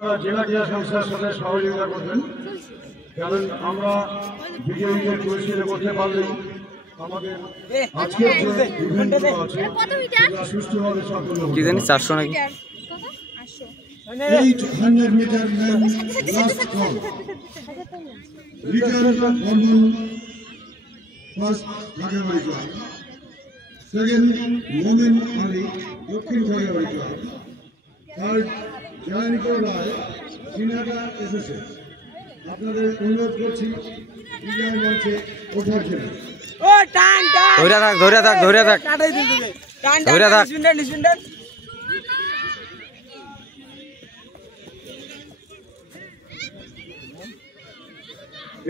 জেলা ক্রীড়া সংস্থার সাথে সহযোগিতা করবেন, কারণ আমরা বিজয়ীদের পুরস্কৃত করতে পারলেই আমাদের আজকের যে ইভেন্টগুলো আছে সেটা সুষ্ঠুভাবে সম্পন্ন হবে। কি জানি 400 নাকি 800 মিটার ম্যান লাস্ট কল লিটার Barman first Dhakabari club, second Momen Ali দক্ষিণ ঢাকাবাড়ি ক্লাব, থার্ড জয়নিকা রায় সিনাটা এসেছে। আপনাদের অনুরোধ করছি বিজয় মঞ্চে ওঠার জন্য। ধরে থাক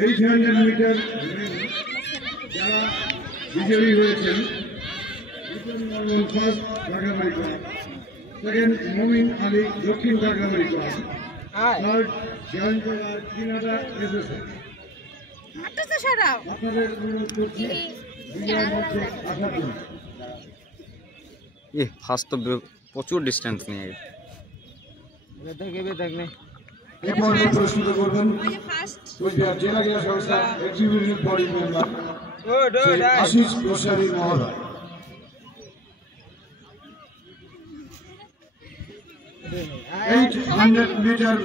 800 মিটার যারা বিজয়ী হয়েছেন, ফার্স্ট ঢাকাবাড়ি ক্লাব, সেকেন্ড মোমিন আলী দক্ষিণ ঢাকাবাড়ি ক্লাব, থার্ড জয়নিকা রায় সিনাটা এসেছে। আপনাদের অনুরোধ করছি বিজয় মঞ্চে আসার জন্য। ফার্স্ট তো প্রচুর ডিস্টেন্স নিয়ে এরপর প্রস্তুত করবেন কুচবিহার জেলা ক্রীড়া সংস্থা executive body member Ashis Goswami মহোদয়। 800 মিটার